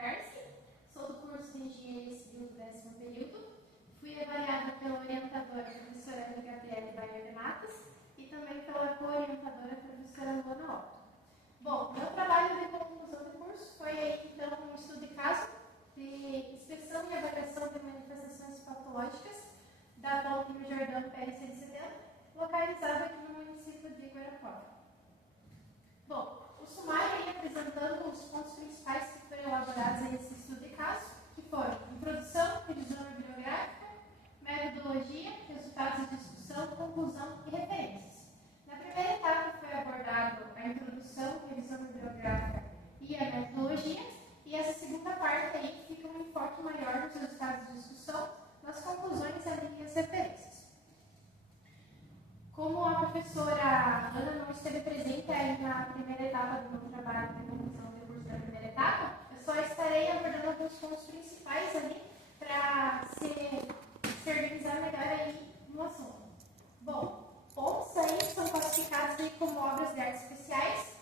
Carce, sou do curso de Engenharia Civil do 10º período. Fui avaliada pela orientadora, professora Ana Gabriela Baier de Matos, e também pela co-orientadora, professora Luana Otto. Bom, meu trabalho de conclusão do curso foi, então, um estudo de caso de inspeção e avaliação de manifestações patológicas da ponte Rio Jordão PR-170, localizada aqui no município de Guarapuava. Bom, o sumário aí apresentando os pontos principais que foram elaborados nesse estudo de caso, que foram introdução, revisão bibliográfica, metodologia, resultados de discussão, conclusão e referências. Na primeira etapa foi abordado a introdução, revisão bibliográfica e a metodologia, e essa segunda parte aí fica um enfoque maior nos resultados de discussão, nas conclusões e as referências. Como a professora Ana não esteve presente aí na primeira etapa do meu trabalho de conclusão do curso da primeira etapa, eu só estarei abordando alguns pontos principais ali para se organizar melhor aí no assunto. Bom, pontos aí são classificados aí como obras de artes especiais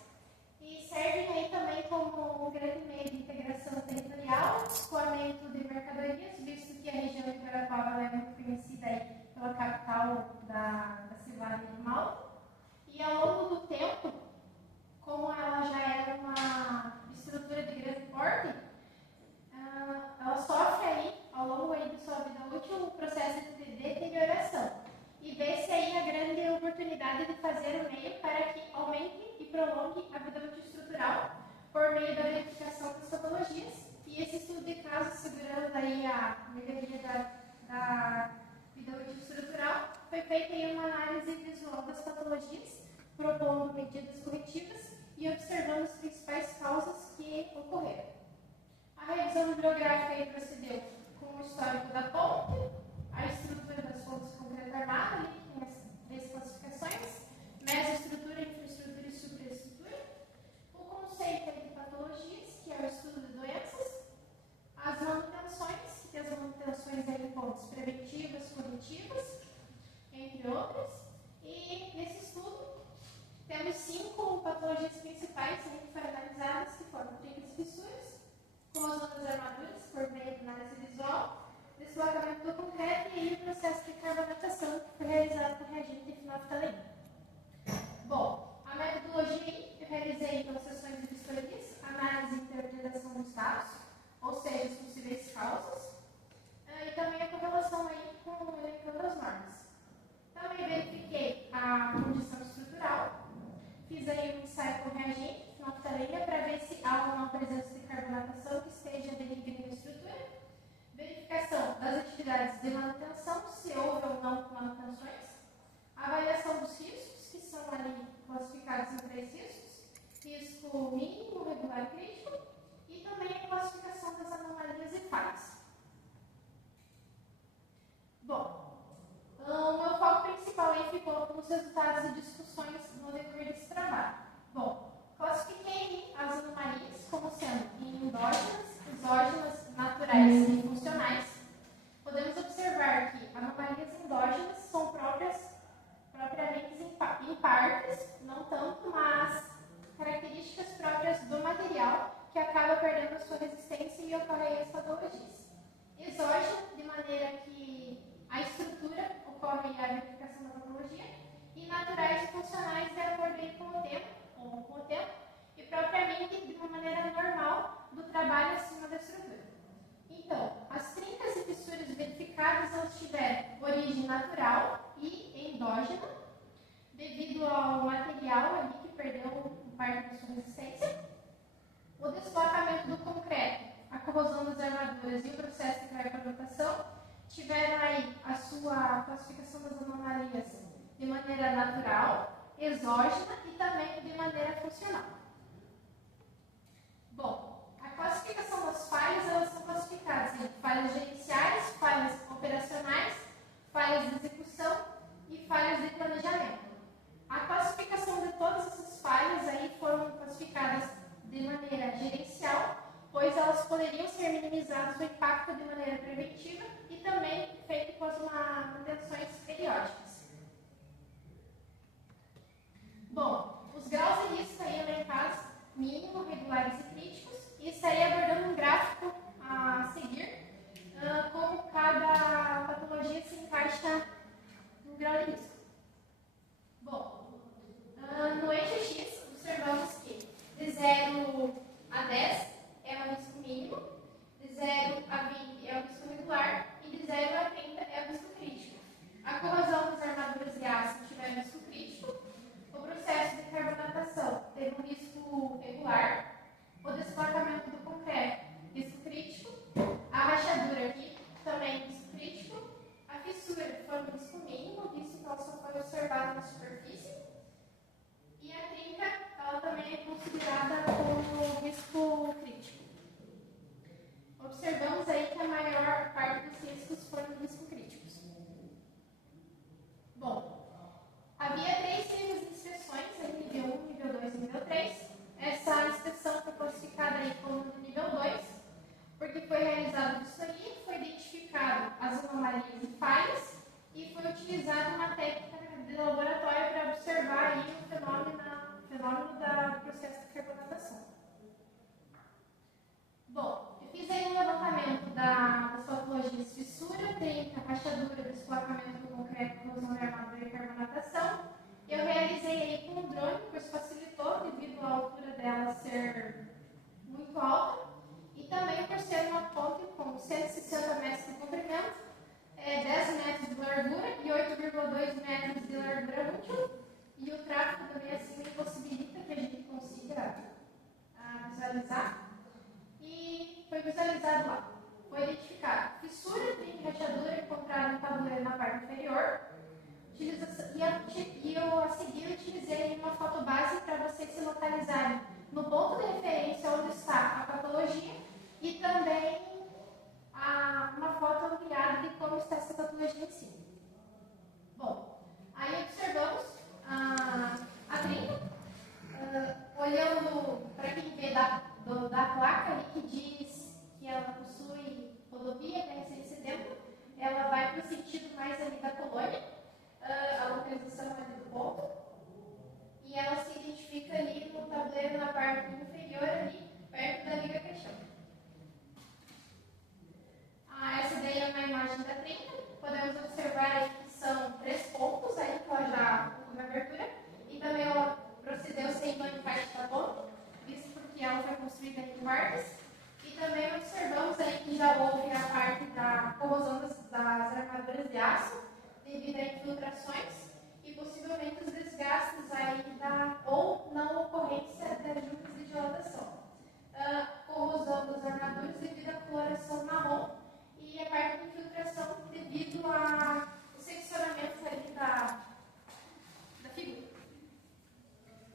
e servem aí também como um grande meio de integração territorial, escoamento de mercadorias, visto que a região de Guarapuava é muito conhecida aí pela capital da cidade de Malta. E ao longo do tempo, como ela já era uma estrutura de grande porte, ela sofre aí, ao longo aí de sua vida útil, um processo de deterioração. E vê-se aí a grande oportunidade de fazer o meio para que aumente e prolongue a vida útil estrutural por meio da verificação das patologias. E esse estudo de caso, segurando aí a melhoria da vida útil estrutural, foi feita aí uma análise visual das patologias, propondo medidas corretivas e observando as principais causas que ocorreram. A revisão bibliográfica aí procedeu com o histórico da ponte, a estrutura das pontes de concreto armado, ali que tem as três classificações, mesoestrutura, infraestrutura e superestrutura, o conceito aí de patologias, que é o estudo de doenças, as manutenções, que as manutenções aí em pontos preventivas, corretivas, entre outras, e nesse estudo temos 5 patologias principais que foram analisadas, que foram trincas e fissuras, com as zonas armaduras, por meio de análise visual, deslocamento do concreto e aí o processo de carbonatação, que foi realizado com reagente de fenolftaleína. Bom, a metodologia eu realizei então sessões de vistorias, análise e interpretação dos dados, ou seja, as possíveis causas, e também a correlação aí com o elencando das normas. Também verifiquei a condição estrutural, fiz aí um ensaio com reagente, fenolftaleína, para ver se há ou não presença de carbonatação que esteja denigrando a estrutura, verificação das atividades de manutenção, se houve ou não manutenções, avaliação dos riscos, que são ali classificados em 3 riscos, risco mínimo, regular e crítico, e também a classificação das anomalias e falhas. Bom, o meu foco principal aí ficou nos resultados e discussões no decorrer desse trabalho. Bom, classifiquei as anomalias como sendo endógenas, exógenas, naturais e funcionais. Podemos observar que anomalias endógenas são propriamente em partes, não tanto, mas características próprias do material que acaba perdendo a sua resistência e ocorre aí as patologias. Exógena, de maneira que a estrutura ocorre a verificação da patologia, e naturais e funcionais de acordo aí com o tempo, e propriamente de uma maneira normal do trabalho acima da estrutura. Então, as trincas e fissuras verificadas, elas tiveram origem natural e endógena, devido ao material ali que perdeu parte da sua resistência, o deslocamento do concreto, a corrosão das armaduras e o processo de carbonatação tiveram aí a sua classificação das anomalias de maneira natural, exógena e também de maneira funcional. Bom, a classificação das falhas, elas são classificadas em falhas gerenciais, falhas operacionais, falhas de execução e falhas de planejamento. A classificação de todas essas falhas aí foram classificadas de maneira gerencial, pois elas poderiam ser minimizadas o impacto de maneira preventiva e também feito com as manutenções periódicas. Bom, os graus de risco aí elencados, mínimo, regulares e críticos, e estarei abordando um gráfico Bom, eu fiz aí um levantamento das patologias fissura, trinca, rachadura, desplacamento do concreto, corrosão de armadura e carbonatação. Eu realizei aí com o drone, pois facilitou devido à altura dela ser muito alta e também por ser uma ponte com 160 metros de comprimento, 10 metros de largura e 8,2 metros de largura útil. E o tráfego também assim impossibilita que a gente consiga visualizar. E foi visualizado lá. Foi identificado fissura, trinca e rachadura encontrada no tabuleiro na parte inferior. E eu a seguir utilizei uma foto base para vocês se localizarem no ponto de referência onde está a patologia e também uma foto ampliada de como está essa patologia em si. Bom, aí observamos a trinca, olhando para quem vê da placa ali que diz que ela possui rodovia, BR-170, ela vai para o sentido mais ali da colônia, a localização ali do ponto, e ela se identifica ali no tabuleiro na parte inferior ali, perto da liga caixão. Essa daí é uma imagem da trinca. Podemos observar aí que são 3 pontos aí que ela já ocorreu a abertura, e também ela procedeu sem banho parte da ponta, visto porque ela foi construída em partes. E também observamos aí que já houve a parte da corrosão das armaduras de aço, devido a infiltrações e possivelmente os desgastes aí ou não ocorrência das juntas de dilatação. Corrosão das armaduras devido à coloração marrom e a parte de infiltração devido ao seccionamento ali da figura.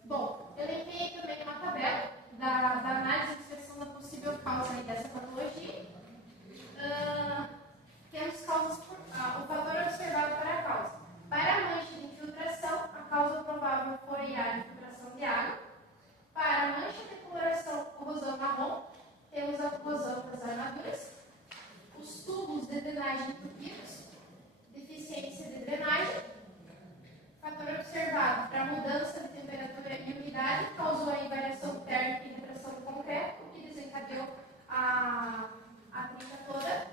Bom, eu linkei também uma tabela da análise de inspeção da possível causa aí dessa patologia. Temos causas o fator observado para a causa. Para a mancha de infiltração, a causa provável foi a infiltração de água. Para a mancha de coloração, corrosão marrom, temos a corrosão das armaduras. Os tubos de drenagem entupidos, deficiência de drenagem. Fator observado para a mudança de temperatura e umidade causou a variação térmica e retração do concreto, o que desencadeou a trinca toda.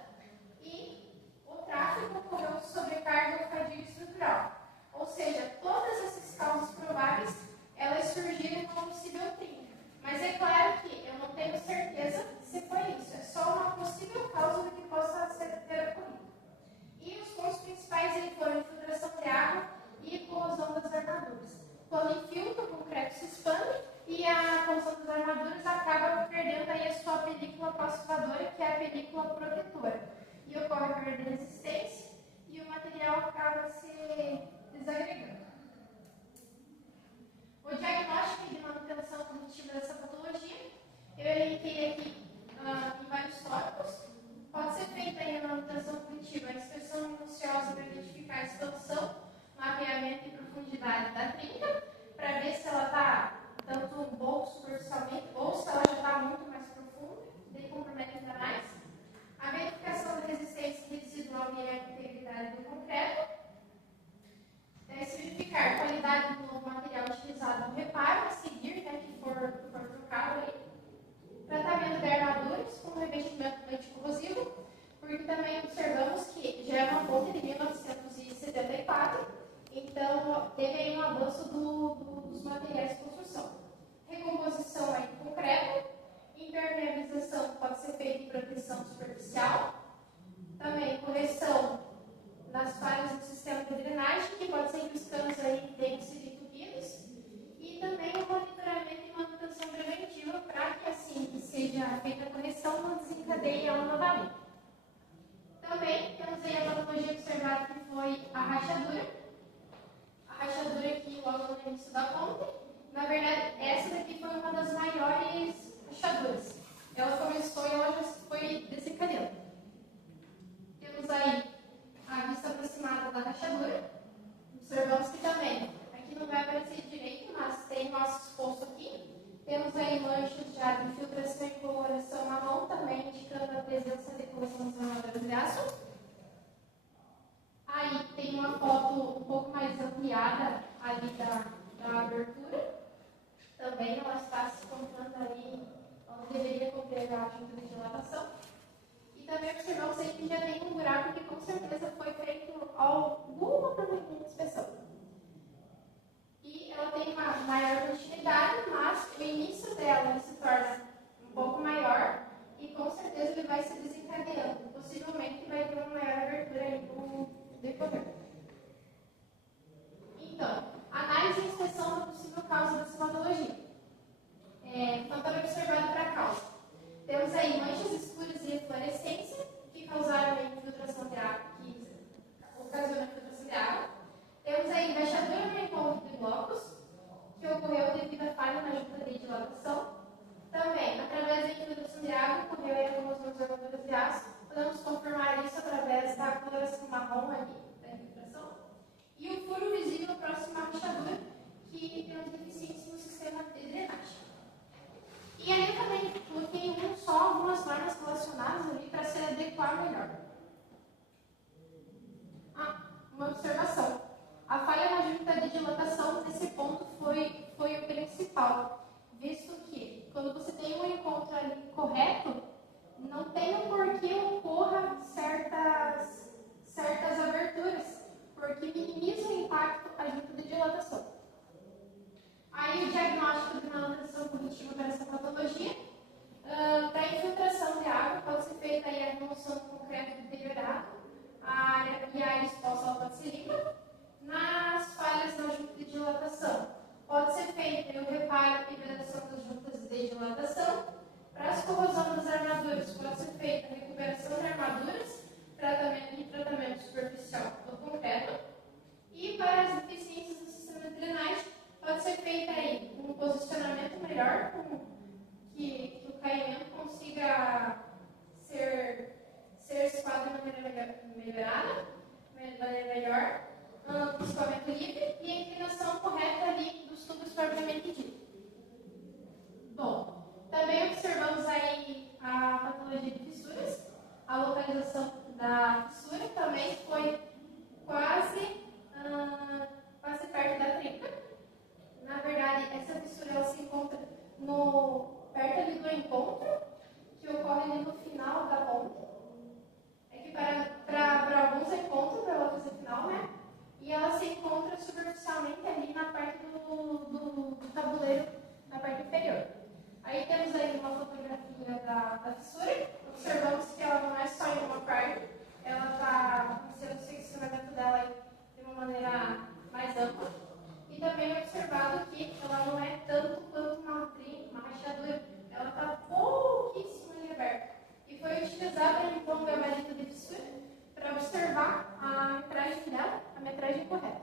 E o tráfego ocorreu sobrecarga ou fadiga estrutural. Ou seja, todas essas causas prováveis, elas surgiram como possível trinca. Mas é claro que eu não tenho certeza se foi isso. É só uma possível causa do que possa ter ocorrido. E os pontos principais foram infiltração de água e corrosão das armaduras. Quando infiltra, o concreto se expande e a corrosão das armaduras acaba perdendo aí a sua película passivadora, que é a película protetora. E ocorre a perda de resistência e o material acaba se desagregando. O diagnóstico de manutenção cognitiva dessa patologia, eu elenquei aqui em vários tópicos. Pode ser feita aí a manutenção cognitiva, a inspeção minuciosa para identificar a expansão, mapeamento e profundidade da trinca, para ver se ela está tanto bom superficialmente ou se ela já está muito mais profunda, daí compromete ainda mais. A verificação da resistência residual e a integridade do concreto. Daí se verificar a qualidade do novo material utilizado no reparo, a seguir, que for trocado aí. Tratamento de armaduras com revestimento anticorrosivo, porque também observamos que já é uma ponte de 1974, então teve aí um avanço dos materiais de construção. Recomposição aí do concreto, impermeabilização pode ser feita em proteção superficial, também correção nas falhas do sistema de drenagem, que pode ser os canos aí dentes e entupidos, e também o monitoramento e manutenção preventiva para que assim que seja feita a correção não desencadeie ela novamente. Também temos aí a patologia observada que foi a rachadura. A rachadura aqui logo no início da ponta. Na verdade, essa daqui foi uma das maiores rachaduras. Ela começou e ela já foi desencadeando. Temos aí a vista aproximada da rachadura. Observamos que também, aqui não vai aparecer direito, mas tem nosso exposto aqui. Temos aí manchas já de infiltração e coloração marrom, também indicando a presença de corrosão das armaduras de aço. Aí tem uma foto um pouco mais ampliada ali da abertura. Também ela está se encontrando ali onde deveria conter a junta de dilatação. dilatação. E também observamos aí que já tem um buraco que com certeza foi feito alguma inspeção. E ela tem uma maior continuidade, mas o início dela se torna um pouco maior e com certeza ele vai se desencadeando. Possivelmente vai ter uma maior abertura aí no decorrer. Então, análise e inspeção da possível causa dessa patologia. Fator observado para a causa. Temos aí manchas escuras e eflorescência que causaram a infiltração de água, que ocasionam a infiltração de água. Temos aí rachadura no encontro de blocos, que ocorreu devido à falha na junta de dilatação. Também, através da infiltração de água, ocorreu aí algumas observadoras de aço. Podemos confirmar isso através da coloração marrom ali, da infiltração. E o furo visível próximo à rachadura, que temos deficiências no sistema de drenagem. E aí eu também coloquei só algumas normas relacionadas ali para se adequar melhor. Uma observação. A falha na junta de dilatação, nesse ponto, foi o principal, visto que, quando você tem um encontro ali correto, não tem um porquê ocorra certas aberturas, porque minimiza o impacto à junta de dilatação. Aí o diagnóstico de manutenção positiva para essa patologia, para infiltração de água, pode ser feita aí a remoção do concreto deteriorado, a área exposta ao alfa-silica. Nas falhas na junta de dilatação, pode ser feito o reparo e hidratação das juntas de dilatação. Para as corrosão das armaduras, pode ser feita a recuperação de armaduras, tratamento superficial do concreto. E para as deficiências do sistema de drenagem, pode ser feita aí um posicionamento melhor, que o caimento consiga ser escoado de maneira melhor, escoamento livre e a inclinação correta ali dos tubos propriamente dito. Bom, também observamos aí a patologia de fissuras. A localização da fissura também foi quase perto da trinca. Na verdade, essa fissura ela se encontra perto ali do encontro, que ocorre ali no final da ponte. É que para alguns é encontro, para outros é final, né? E ela se encontra superficialmente ali na parte do tabuleiro, na parte inferior. Aí temos aí uma fotografia da fissura. Observamos que ela não é só em uma parte, ela está sendo o seccionamento dela de uma maneira mais ampla. E também é observado que ela não é tanto quanto uma rachadura, ela está pouquíssimo ali aberta. E foi utilizada então o gabarito de fissura para observar a metragem dela, a metragem correta.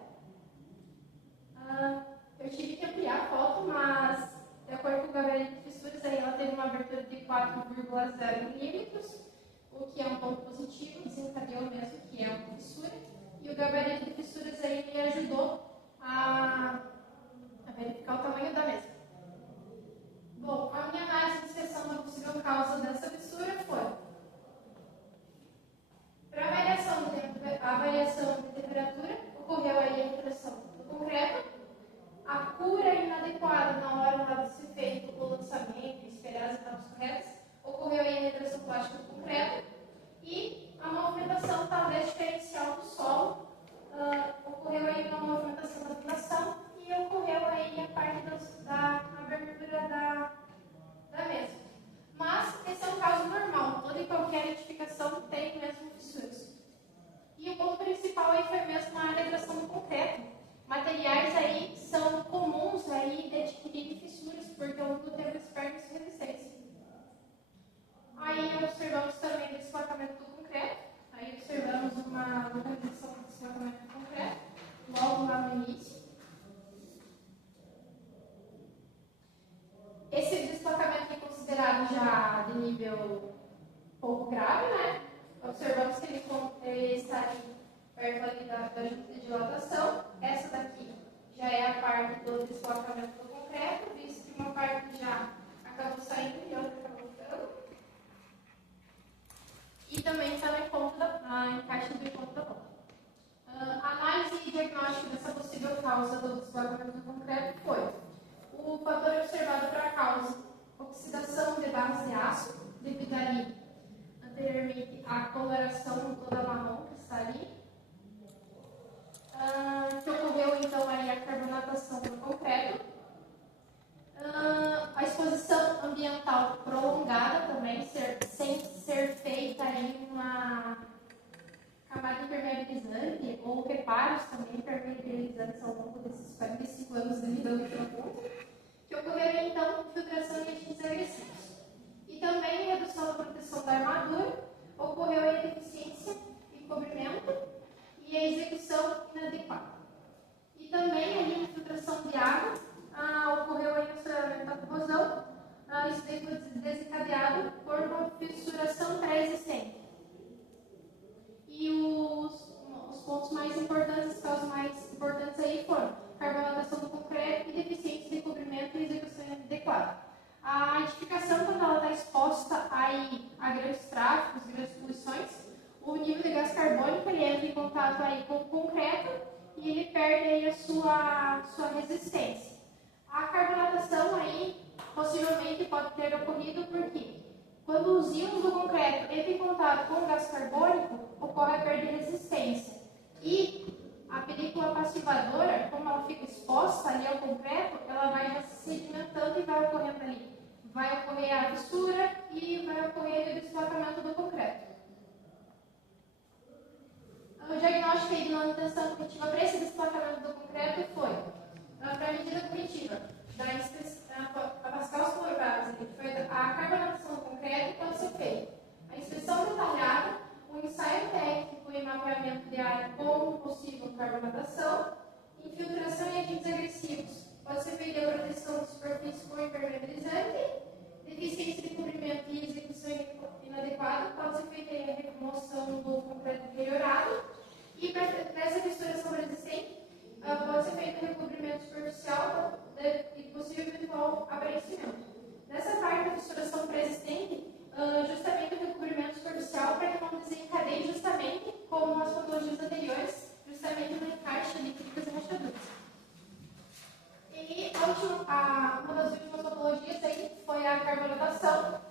Eu tive que ampliar a foto, mas de acordo com o gabarito de fissuras, aí ela teve uma abertura de 4,0 milímetros, o que é um ponto positivo, desencadeou mesmo que é uma fissura. E o gabarito de fissuras aí me ajudou a verificar o tamanho da mesma. Bom, a minha análise de inspeção da possível causa dessa fissura foi: para a variação de temperatura, ocorreu aí a retração do concreto, a cura inadequada na hora de ser feito o lançamento, esperar as etapas corretas, ocorreu aí a retração plástica do concreto e a movimentação talvez diferencial do solo, ocorreu aí uma movimentação da fundação e ocorreu aí a parte da abertura da mesma. Mas esse é um caso normal, toda e qualquer edificação tem mesmo fissuras. E o ponto principal aí foi mesmo a retração do concreto. Materiais aí são comuns aí de adquirir fissuras, porque ao longo do tempo eles perdem sua resistência. Aí observamos também o deslocamento do concreto. Aí observamos uma localização do deslocamento do concreto, logo lá no início. Esse deslocamento é considerado já de nível pouco grave, né? Observamos que ele está ali perto ali da junta de dilatação. Essa daqui já é a parte do deslocamento do concreto, visto que uma parte já acabou saindo e outra acabou ficando. E também está no encontro encaixe do encontro da ponta. Análise e diagnóstico dessa possível causa do deslocamento do concreto foi: o fator observado para a causa, oxidação de barras de aço, devido ali permite a coloração toda marrom que está ali. Que ocorreu então aí a carbonatação do concreto. A exposição ambiental prolongada também, sem ser feita aí uma camada impermeabilizante ou reparos também impermeabilizantes ao longo desses 45 anos de vida do produto, que ocorreram então filtração de agentes agressivos. E também redução da proteção da armadura, ocorreu a deficiência e cobrimento e a execução inadequada. E também ali a filtração de água, ocorreu aí o aceleramento da corrosão, isso daí foi desencadeado por uma fissuração pré-existente. E os pontos mais importantes, as causas mais importantes aí foram carbonatação do concreto e deficiência de cobrimento e execução inadequada. A edificação, quando ela está exposta aí a grandes tráfegos, grandes poluições, o nível de gás carbônico ele entra em contato aí com o concreto e ele perde aí a sua resistência. A carbonatação aí possivelmente pode ter ocorrido porque quando os íons do concreto entram em contato com o gás carbônico, ocorre a perda de resistência. E a película passivadora, como ela fica exposta ali ao concreto, ela vai já se sedimentando e vai ocorrendo ali. Vai ocorrer a fissura e vai ocorrer o deslocamento do concreto. O diagnóstico de manutenção cognitiva para esse deslocamento do concreto foi, para a medida cognitiva, a Pascal Scolavares, foi a carbonatação do concreto pode ser feita. A inspeção detalhada, o ensaio técnico e mapeamento de área com possível carbonatação, infiltração e agentes agressivos. Pode ser feita a proteção de superfície com impermeabilizante, deficiência de cobrimento e execução inadequada, pode ser feita a remoção do concreto deteriorado, e para essa fissuração resistente, pode ser feito o recobrimento superficial e possível eventual abrandecimento. Nessa parte da fissuração pré-existente, justamente o recobrimento superficial para que não desencadeie justamente como as patologias anteriores, justamente no encaixe de cricas e rachaduras. E uma das últimas patologias aí foi a carbonatação,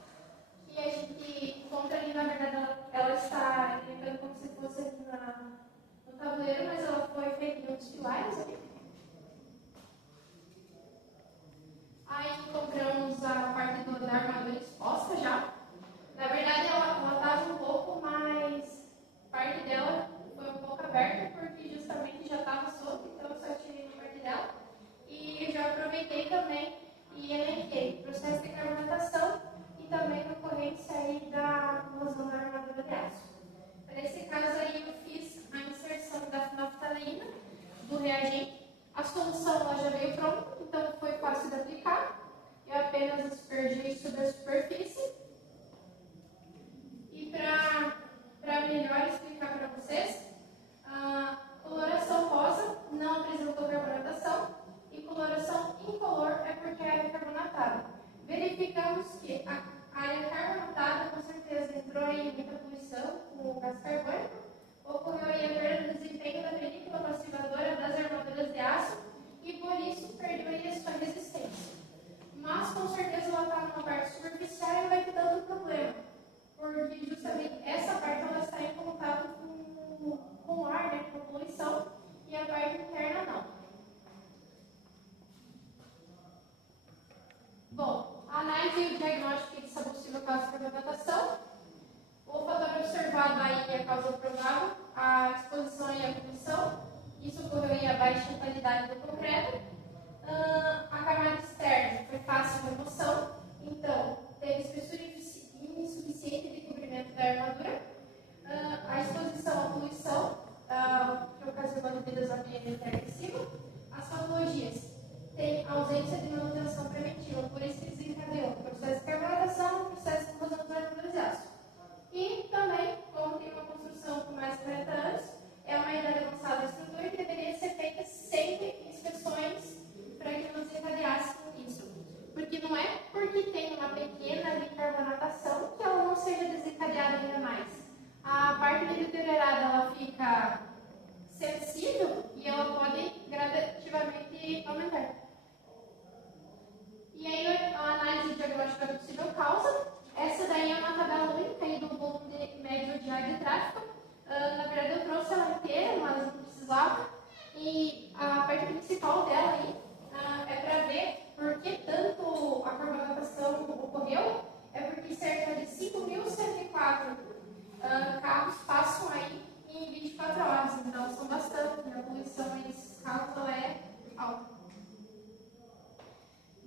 que a gente encontra ali, na verdade, ela está lembrando como se fosse no tabuleiro, mas ela foi feita em outros pilares aqui. Aí encontramos a parte da armadura exposta já. Na verdade, ela estava um pouco mais. Parte dela foi um pouco aberta, porque justamente já estava solta, então eu só tirei uma parte dela. E eu já aproveitei também e elenquei o processo de carbonatação e também a ocorrência aí da corrosão da armadura de aço. Nesse caso aí, eu fiz a inserção da naftalina, do reagente. A solução ela já veio pronta, então foi fácil de aplicar. Eu apenas aspergei sobre a superfície. E para melhor explicar para vocês, a coloração rosa não apresentou carbonatação e coloração incolor é porque a área é carbonatada. Verificamos que a área carbonatada com certeza entrou em muita poluição com o gás carbônico, ocorreu aí a perda do desempenho da película passivadora das armaduras de aço e por isso perdeu aí a sua resistência. Mas com certeza ela está numa parte superficial e vai ter tanto problema, porque justamente essa parte ela está em contato com o ar, né, com a poluição, e a parte interna não. Bom, a análise e o diagnóstico dessa possível causa de carbonatação. O fator observado aí é a causa provável, a exposição e a poluição. Isso ocorreu aí a baixa qualidade do concreto. A camada externa foi fácil de remoção, então teve espessura insuficiente de cobrimento da armadura. A exposição à poluição, que ocasionou devidas ao ambiente agressivo. As patologias têm ausência de manutenção preventiva, por isso que desencadeou o processo de carbonatação e o processo de corrosão das armaduras de aço. E também, como tem uma construção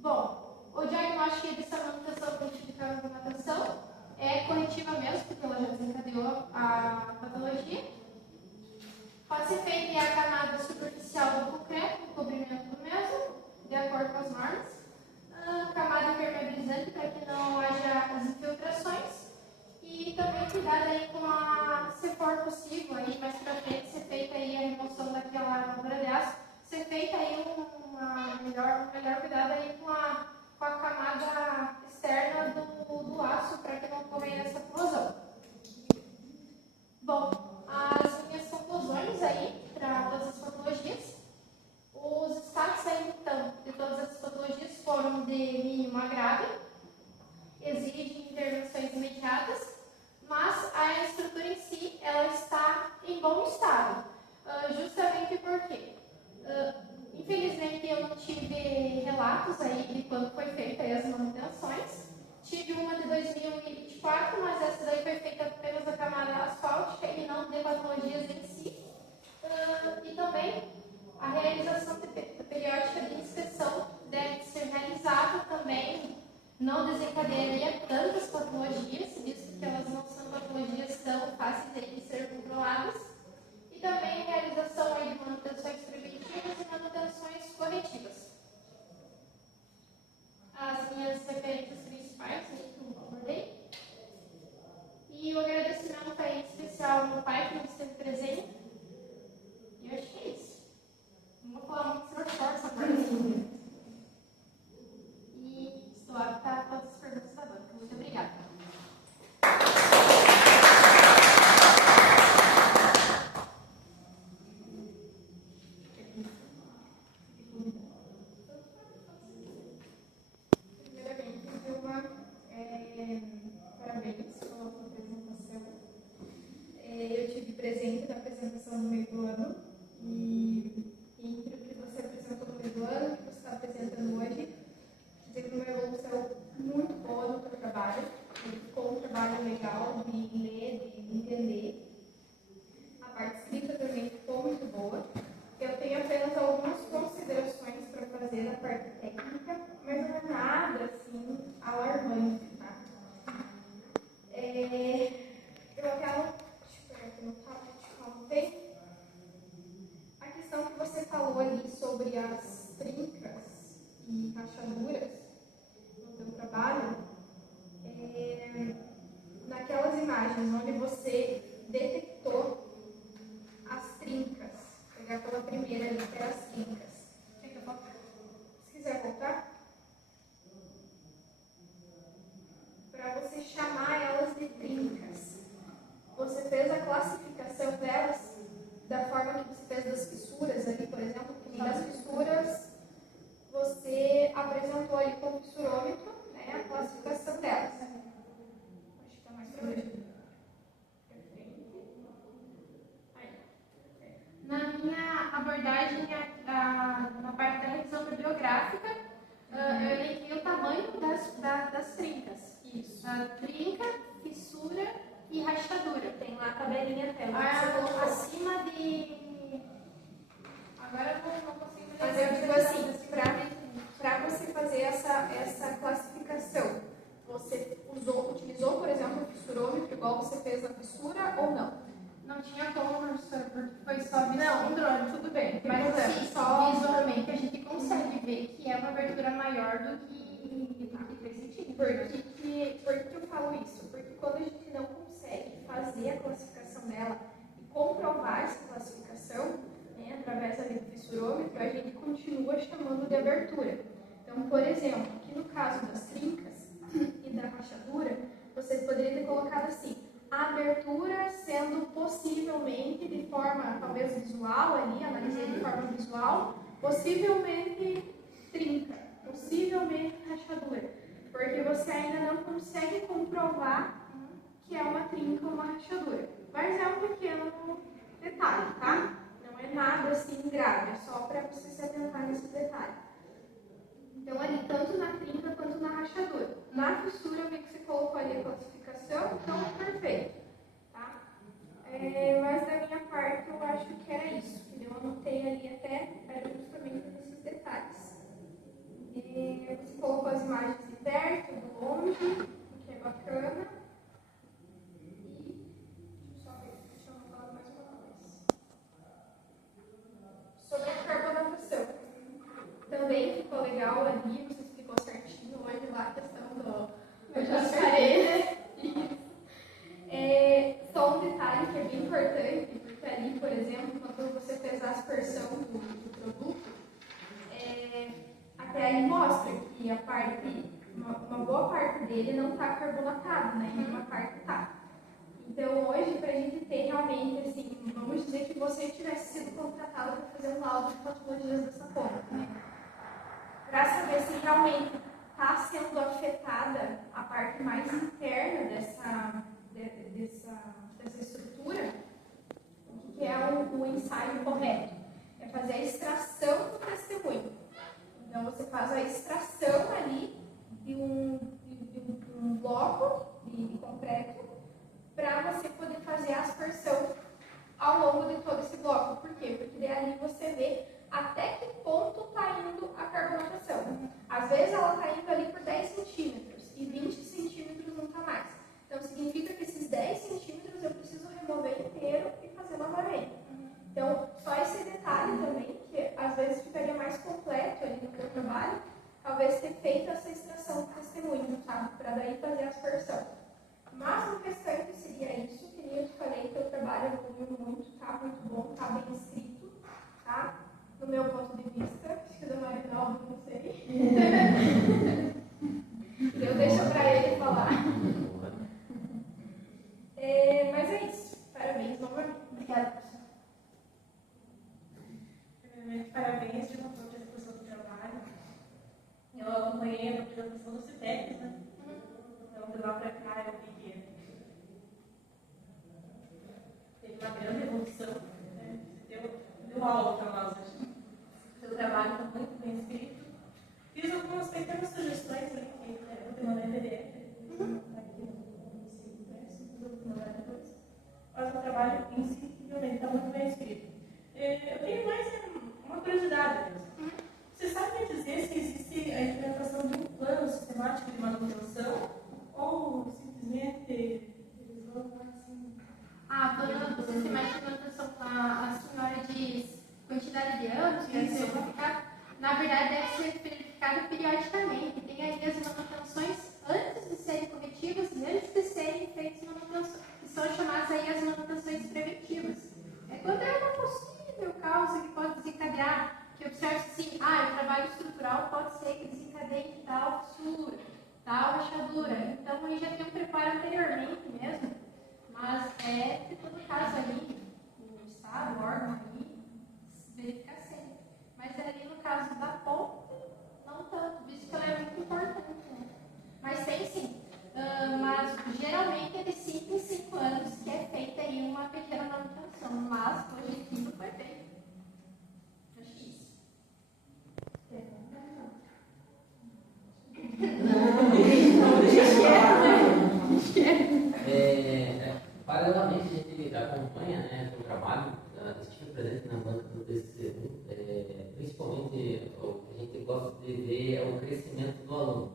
Bom, o diagnóstico dessa manutenção justificada da manutenção é corretiva mesmo, porque ela já desencadeou a patologia. Pode ser feita a camada superficial do concreto, o cobrimento do mesmo, de acordo com as normas. A camada impermeabilizante para que não haja as infiltrações. E também cuidado aí com se for possível, aí mais para frente, ser feita aí a remoção daquela armadura de aço, ser feita aí um melhor cuidado aí com a camada externa do aço para que não ocorra essa corrosão. Bom, as minhas conclusões aí para todas as patologias. Os destaques aí, então, de todas as patologias foram de mínimo a grave, exigem intervenções imediatas, mas a estrutura em si, ela está em bom estado, justamente porque, infelizmente, eu não tive relatos aí de quando foi feita as manutenções. Tive uma de 2024, mas essa daí foi feita apenas a camada asfáltica e não de patologias em si. E também a realização periódica de inspeção deve ser realizada também, não desencadearia tantas patologias, visto que elas não são patologias tão fáceis de ser controladas. E também a realização aí de manutenções preventivas e manutenções corretivas. As minhas referências principais que eu abordei. E o agradecimento aí especial ao meu pai que nos esteve presente. E eu acho que é isso. Não vou falar muito sobre essa parte. E estou apta a todas as perguntas da banca. Muito obrigada. Parabéns pela sua apresentação. Eu tive presente na apresentação no meio do ano e entre o que você apresentou no meio do ano e o que você está apresentando hoje, dizer que uma evolução muito boa no seu trabalho. Ficou um trabalho legal de ler, de entender. A parte escrita também ficou muito boa. Eu tenho apenas algumas considerações para fazer na parte técnica, mas não é nada assim alarmante, tá? Eu quero. Deixa eu pegar aqui no tablet, calma, a questão que você falou ali sobre as trincas e rachaduras no seu trabalho, naquelas imagens onde você detectou as trincas, pegar pela primeira ali, que era as trincas. Se quiser voltar. Para você chamar elas de trincas. Você fez a classificação delas da forma que você fez das fissuras ali, por exemplo, que das fissuras você apresentou ali com o fissurômetro, né, a classificação delas. Acho que está mais para hoje. Na minha abordagem, na parte da revisão bibliográfica, eu elenquei o tamanho das trincas. Isso. Trinca, fissura e rachadura. Tem lá a tabelinha até. Acima de... Agora eu não consigo ler. Mas eu digo assim, para você fazer essa classificação, você utilizou, por exemplo, o fissurômetro igual você fez a fissura ou não? Não tinha como, professora, porque foi só visto Não, um drone, tudo bem. Mas assim, só visualmente a gente consegue ver que é uma abertura maior do que 3 centímetros. Por que eu falo isso? Porque quando a gente não consegue fazer a classificação dela e comprovar essa classificação, né, através ali do fissurômetro, a gente continua chamando de abertura. Então, por exemplo, aqui no caso das trincas e da rachadura, você poderia ter colocado assim: a abertura sendo possivelmente de forma, talvez visual ali, analisei de forma visual, possivelmente trinca, possivelmente rachadura, porque você ainda não consegue comprovar que é uma trinca ou uma rachadura. Mas é um pequeno detalhe, tá? Não é nada assim grave, é só para você se atentar nesse detalhe. Então, ali, tanto na trinca quanto na rachadura. Na fissura, eu vi que você colocou ali a classificação, então perfeito. Tá? Mas da minha parte, eu acho que era isso. Eu anotei ali até, era justamente nesses detalhes. Você está carbonatado, né? Em uma parte está. Então, hoje, para a gente ter realmente, assim, vamos dizer que você tivesse sido contratado para fazer um laudo de patologias dessa ponta, né? Para saber se realmente está sendo afetada a parte mais interna dessa estrutura, o que é o ensaio correto? É fazer a extração do testemunho. Então, você faz a extração ali de um bloco de concreto para você poder fazer a aspersão ao longo de todo esse bloco. Por quê? Porque daí você vê até que ponto está indo a carbonatação. Às vezes ela está indo ali por 10 centímetros e 20 centímetros não está mais. Então significa que esses 10 centímetros eu preciso remover inteiro e fazer novamente. Então, só esse detalhe também, que às vezes ficaria mais completo ali no meu trabalho, talvez ter feito essa extração do testemunho, sabe? Para daí fazer a aspersão. Mas no restante seria isso, que nem eu te falei, que o trabalho evoluiu muito, tá muito bom, tá bem escrito, tá? No meu ponto de vista, acho que do Marinaldo, não sei. Eu deixo para ele falar. Mas é isso. Parabéns novamente. Obrigada, professor. Primeiramente, parabéns de uma forma de execução do trabalho. Eu acompanhei a apresentação do CITEC, né? Então, de lá para cá, eu vi que teve uma grande evolução. Né? Deu aula para nós hoje. O seu trabalho foi muito bem escrito. Fiz algumas pequenas sugestões ali, que vou te mandar em PDF. Aqui no impresso, vou te mandar depois. Mas o trabalho em si, realmente, está muito bem escrito. Eu tenho mais uma curiosidade mesmo. Você sabe me dizer se existe a implementação de um plano sistemático de manutenção ou simplesmente eles vão lá assim? Plano sistemático de manutenção, a senhora diz quantidade de anos que deve ser verificado. Na verdade, deve ser verificado periodicamente. Tem aí as manutenções antes de serem corretivas e antes de serem feitas manutenções, que são chamadas aí as manutenções preventivas. É quando é uma possível causa que pode desencadear, que observe-se assim, o trabalho estrutural pode ser que desencadeie tal fissura, tal rachadura. Então, aí já tem um preparo anteriormente mesmo, mas de todo caso ali, o Estado, o órgão ali, verificar sempre. Mas ali no caso da ponte, não tanto, visto que ela é muito importante. Né? Mas tem sim. Mas geralmente é de 5 em 5 anos que é feita aí uma pequena manutenção, mas hoje aqui não foi feito. Acho que isso. Paralelamente, a gente acompanha, né, o trabalho, estive presente na banca do TCC1, principalmente o que a gente gosta de ver é o crescimento do aluno,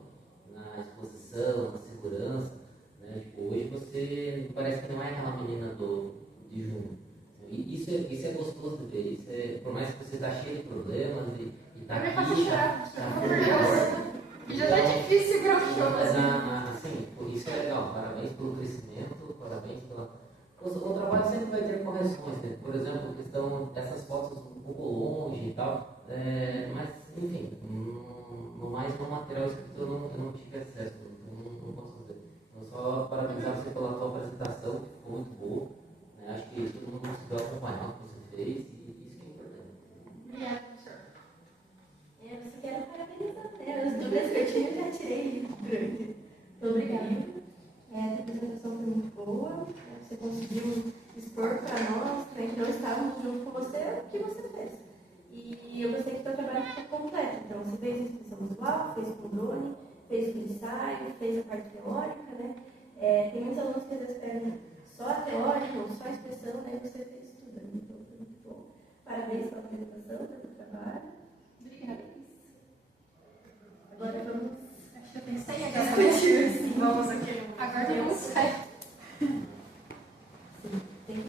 na exposição, na segurança, né, tipo, hoje você parece que não é aquela menina de junho, e isso é gostoso de ver, por mais que você está cheio de problemas e está aqui, Já está difícil segurar o show. Mas assim, isso é legal, parabéns pelo crescimento, parabéns pela... O trabalho sempre vai ter correções, né? Por exemplo, a questão dessas fotos um pouco longe e tal, mas enfim, no mais no material escrito eu não tive acesso, não posso dizer. Então só parabenizar você pela tua apresentação, que ficou muito boa, né? Acho que todo mundo conseguiu acompanhar o que você fez e isso que é importante. Obrigada, professor. Eu só quero parabenizar, né? As dúvidas que eu tinha eu já tirei grande. Muito obrigada. A apresentação foi muito boa. Você conseguiu expor para nós, né, que não estávamos junto com você, o que você fez. E eu gostei que o seu trabalho ficou completo. Então, você fez a inspeção visual, fez com o drone, fez o ensaio, fez a parte teórica, né? Tem muitos alunos que às vezes pedem só a teórica ou só a inspeção, né? Você